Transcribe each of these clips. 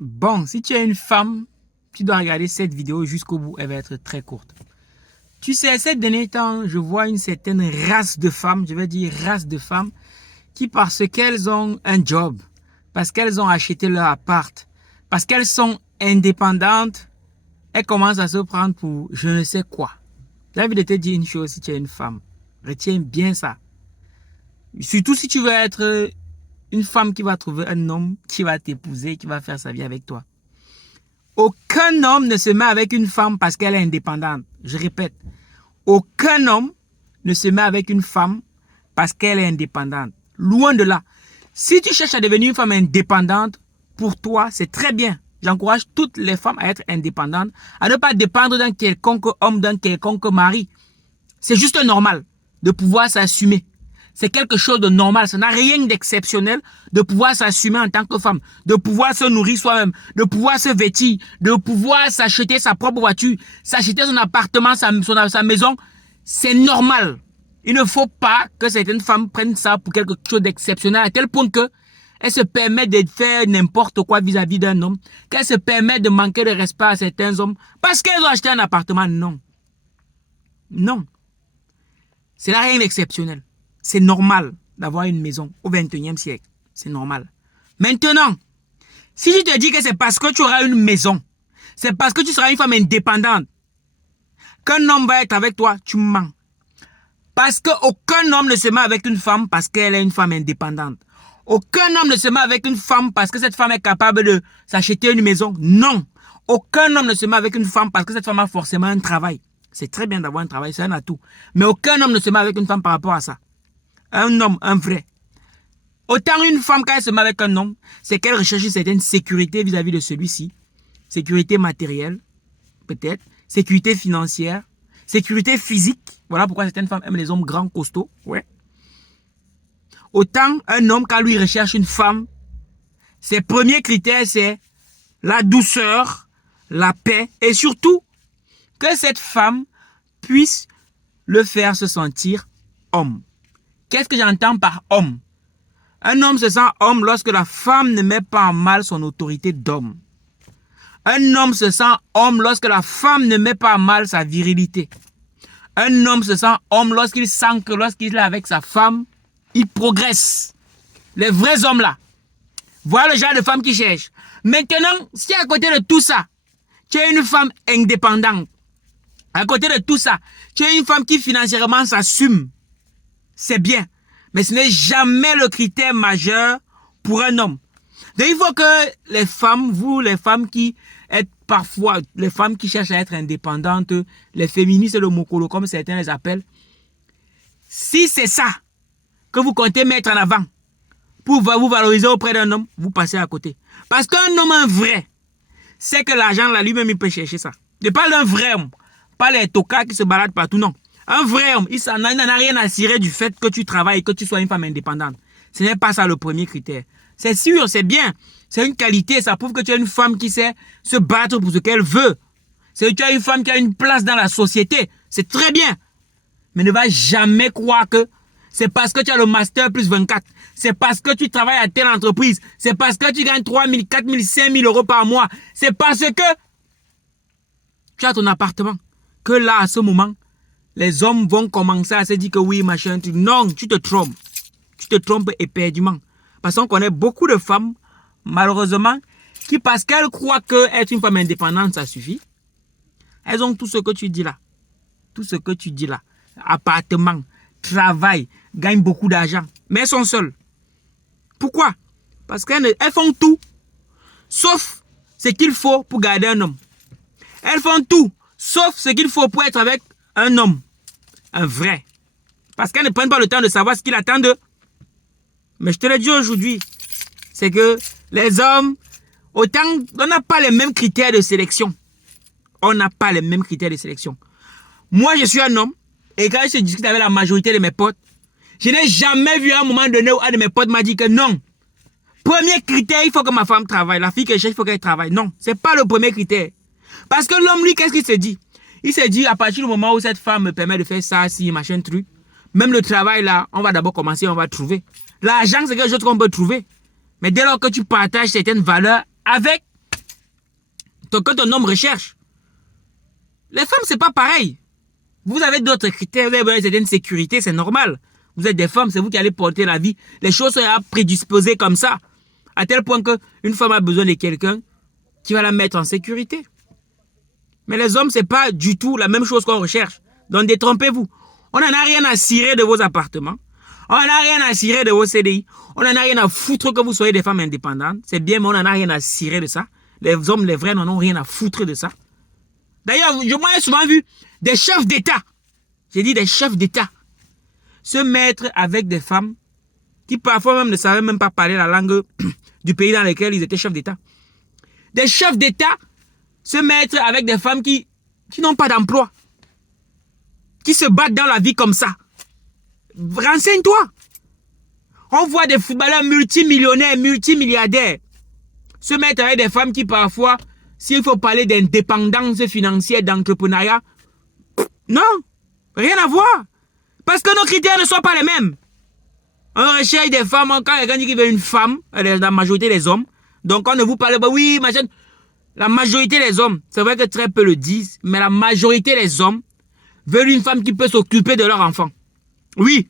Bon, si tu es une femme, tu dois regarder cette vidéo jusqu'au bout. Elle va être très courte. Tu sais, ces derniers temps, je vois une certaine race de femmes, je vais dire race de femmes, qui parce qu'elles ont un job, parce qu'elles ont acheté leur appart, parce qu'elles sont indépendantes, elles commencent à se prendre pour je ne sais quoi. J'ai envie de te dire une chose si tu es une femme. Retiens bien ça. Surtout si tu veux être une femme qui va trouver un homme qui va t'épouser, qui va faire sa vie avec toi. Aucun homme ne se met avec une femme parce qu'elle est indépendante. Je répète, aucun homme ne se met avec une femme parce qu'elle est indépendante. Loin de là. Si tu cherches à devenir une femme indépendante, pour toi, c'est très bien. J'encourage toutes les femmes à être indépendantes, à ne pas dépendre d'un quelconque homme, d'un quelconque mari. C'est juste normal de pouvoir s'assumer. C'est quelque chose de normal. Ça n'a rien d'exceptionnel de pouvoir s'assumer en tant que femme, de pouvoir se nourrir soi-même, de pouvoir se vêtir, de pouvoir s'acheter sa propre voiture, s'acheter son appartement, sa maison. C'est normal. Il ne faut pas que certaines femmes prennent ça pour quelque chose d'exceptionnel à tel point que elles se permettent de faire n'importe quoi vis-à-vis d'un homme, qu'elles se permettent de manquer de respect à certains hommes parce qu'elles ont acheté un appartement. Non. Non. C'est rien d'exceptionnel. C'est normal d'avoir une maison au 21e siècle. C'est normal. Maintenant, si je te dis que c'est parce que tu auras une maison, c'est parce que tu seras une femme indépendante, qu'un homme va être avec toi, tu mens. Parce qu'aucun homme ne se met avec une femme parce qu'elle est une femme indépendante. Aucun homme ne se met avec une femme parce que cette femme est capable de s'acheter une maison. Non. Aucun homme ne se met avec une femme parce que cette femme a forcément un travail. C'est très bien d'avoir un travail, c'est un atout. Mais aucun homme ne se met avec une femme par rapport à ça. Un homme, un vrai. Autant une femme, quand elle se met avec un homme, c'est qu'elle recherche une certaine sécurité vis-à-vis de celui-ci. Sécurité matérielle, peut-être. Sécurité financière. Sécurité physique. Voilà pourquoi certaines femmes aiment les hommes grands, costauds. Ouais. Autant un homme, quand lui recherche une femme, ses premiers critères, c'est la douceur, la paix et surtout que cette femme puisse le faire se sentir homme. Qu'est-ce que j'entends par homme? Un homme se sent homme lorsque la femme ne met pas en mal son autorité d'homme. Un homme se sent homme lorsque la femme ne met pas en mal sa virilité. Un homme se sent homme lorsqu'il sent que lorsqu'il est avec sa femme, il progresse. Les vrais hommes là. Voilà le genre de femme qui cherche. Maintenant, si à côté de tout ça, tu es une femme indépendante, à côté de tout ça, tu es une femme qui financièrement s'assume, c'est bien. Mais ce n'est jamais le critère majeur pour un homme. Donc il faut que les femmes, vous les femmes qui êtes parfois, les femmes qui cherchent à être indépendantes, les féministes, le mokolo comme certains les appellent, si c'est ça que vous comptez mettre en avant pour vous valoriser auprès d'un homme, vous passez à côté. Parce qu'un homme un vrai, c'est que l'argent là lui-même il peut chercher ça. Je parle d'un vrai homme, pas les tocards qui se baladent partout, non. Un vrai homme, il n'en a rien à cirer du fait que tu travailles et que tu sois une femme indépendante. Ce n'est pas ça le premier critère. C'est sûr, c'est bien. C'est une qualité, ça prouve que tu es une femme qui sait se battre pour ce qu'elle veut. C'est que tu es une femme qui a une place dans la société. C'est très bien. Mais ne va jamais croire que c'est parce que tu as le master plus 24. C'est parce que tu travailles à telle entreprise. C'est parce que tu gagnes 3 000, 4 000, 5 000 euros par mois. C'est parce que tu as ton appartement. Que là, à ce moment, les hommes vont commencer à se dire que oui, machin, non, tu te trompes. Tu te trompes éperdument. Parce qu'on connaît beaucoup de femmes, malheureusement, qui parce qu'elles croient qu'être une femme indépendante, ça suffit. Elles ont tout ce que tu dis là. Tout ce que tu dis là. Appartement, travail, gagnent beaucoup d'argent. Mais elles sont seules. Pourquoi? Parce qu'elles font tout. Sauf ce qu'il faut pour garder un homme. Elles font tout. Sauf ce qu'il faut pour être avec un homme. Un vrai. Parce qu'elles ne prennent pas le temps de savoir ce qu'il attend d'eux. Mais je te le dis aujourd'hui, c'est que les hommes, autant, on n'a pas les mêmes critères de sélection. On n'a pas les mêmes critères de sélection. Moi, je suis un homme, et quand je discute avec la majorité de mes potes, je n'ai jamais vu à un moment donné où un de mes potes m'a dit que non. Premier critère, il faut que ma femme travaille. La fille que je cherche, il faut qu'elle travaille. Non, c'est pas le premier critère. Parce que l'homme, lui, qu'est-ce qu'il se dit? Il se dit, à partir du moment où cette femme me permet de faire ça, si, machin, truc, même le travail là, on va d'abord commencer, on va trouver. L'argent, c'est quelque chose qu'on peut trouver. Mais dès lors que tu partages certaines valeurs avec que ton homme recherche. Les femmes, c'est pas pareil. Vous avez d'autres critères, vous avez une certaine sécurité, c'est normal. Vous êtes des femmes, c'est vous qui allez porter la vie. Les choses sont prédisposées comme ça. À tel point qu'une femme a besoin de quelqu'un qui va la mettre en sécurité. Mais les hommes, c'est pas du tout la même chose qu'on recherche. Donc détrompez-vous. On n'en a rien à cirer de vos appartements. On n'en a rien à cirer de vos CDI. On n'en a rien à foutre que vous soyez des femmes indépendantes. C'est bien, mais on n'en a rien à cirer de ça. Les hommes, les vrais, n'en ont rien à foutre de ça. D'ailleurs, moi, j'ai souvent vu des chefs d'État. J'ai dit des chefs d'État se mettre avec des femmes qui parfois même ne savaient même pas parler la langue du pays dans lequel ils étaient chefs d'État. Des chefs d'État se mettre avec des femmes qui n'ont pas d'emploi, qui se battent dans la vie comme ça. Renseigne-toi. On voit des footballeurs multimillionnaires, multimilliardaires se mettre avec des femmes qui parfois, s'il faut parler d'indépendance financière, d'entrepreneuriat, non, rien à voir. Parce que nos critères ne sont pas les mêmes. On recherche des femmes, quand quelqu'un dit qu'il veut une femme, la majorité des hommes, donc on ne vous parle pas, oui, machin. La majorité des hommes, c'est vrai que très peu le disent, mais la majorité des hommes veulent une femme qui peut s'occuper de leur enfant. Oui,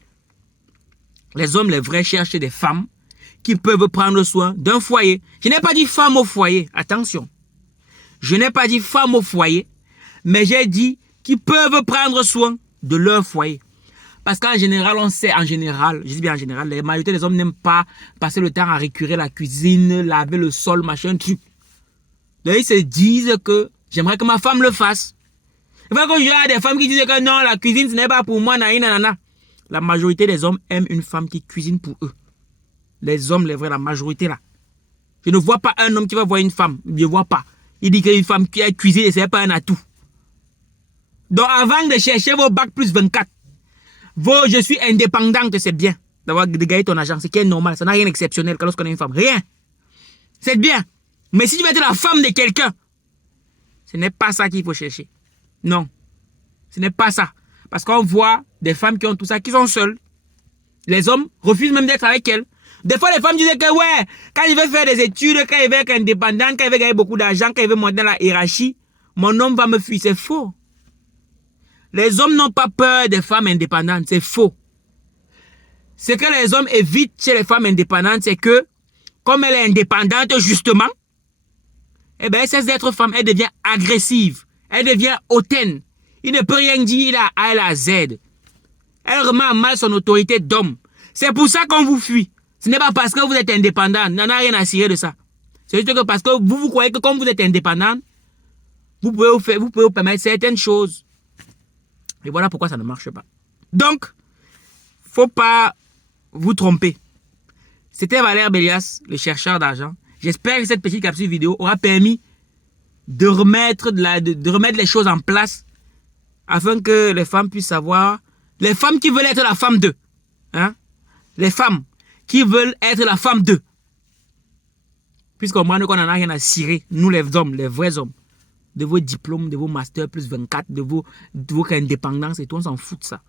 les hommes, les vrais, cherchent des femmes qui peuvent prendre soin d'un foyer. Je n'ai pas dit femme au foyer, attention. Je n'ai pas dit femme au foyer, mais j'ai dit qui peuvent prendre soin de leur foyer. Parce qu'en général, on sait, en général, je dis bien en général, la majorité des hommes n'aiment pas passer le temps à récurer la cuisine, laver le sol, machin, truc. Donc ils se disent que j'aimerais que ma femme le fasse. Il faut que je des femmes qui disent que non, la cuisine, ce n'est pas pour moi, nanana. La majorité des hommes aiment une femme qui cuisine pour eux. Les hommes, les vrais, la majorité là. Je ne vois pas un homme qui va voir une femme. Je ne vois pas. Il dit qu'une femme qui a cuisiné, ce n'est pas un atout. Donc avant de chercher vos bacs plus 24, je suis indépendante, c'est bien d'avoir gagné ton argent. C'est qui est normal. Ça n'a rien d'exceptionnel lorsqu'on est une femme. Rien. C'est bien. Mais si tu veux être la femme de quelqu'un, ce n'est pas ça qu'il faut chercher. Non. Ce n'est pas ça. Parce qu'on voit des femmes qui ont tout ça, qui sont seules. Les hommes refusent même d'être avec elles. Des fois, les femmes disent que ouais, quand il veut faire des études, quand il veut être indépendant, quand il veut gagner beaucoup d'argent, quand il veut monter dans la hiérarchie, mon homme va me fuir. C'est faux. Les hommes n'ont pas peur des femmes indépendantes. C'est faux. Ce que les hommes évitent chez les femmes indépendantes, c'est que, comme elle est indépendante, justement, eh bien, elle cesse d'être femme. Elle devient agressive. Elle devient hautaine. Il ne peut rien dire, il a A, elle a Z. Elle remet en mal son autorité d'homme. C'est pour ça qu'on vous fuit. Ce n'est pas parce que vous êtes indépendant. N'en a rien à cirer de ça. C'est juste que parce que vous croyez que comme vous êtes indépendant, vous pouvez vous permettre certaines choses. Et voilà pourquoi ça ne marche pas. Donc, faut pas vous tromper. C'était Valère Bélias, le chercheur d'argent. J'espère que cette petite capsule vidéo aura permis de remettre les choses en place afin que les femmes puissent savoir, les femmes qui veulent être la femme d'eux, hein? Les femmes qui veulent être la femme d'eux, puisqu'on qu'on n'en a rien à cirer, nous les hommes, les vrais hommes, de vos diplômes, de vos masters plus 24, de vos indépendances et tout, on s'en fout de ça.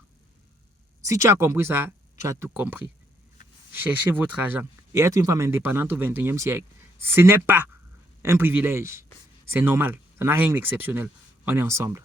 Si tu as compris ça, tu as tout compris. Cherchez votre argent. Et être une femme indépendante au 21e siècle, ce n'est pas un privilège. C'est normal. Ça n'a rien d'exceptionnel. On est ensemble.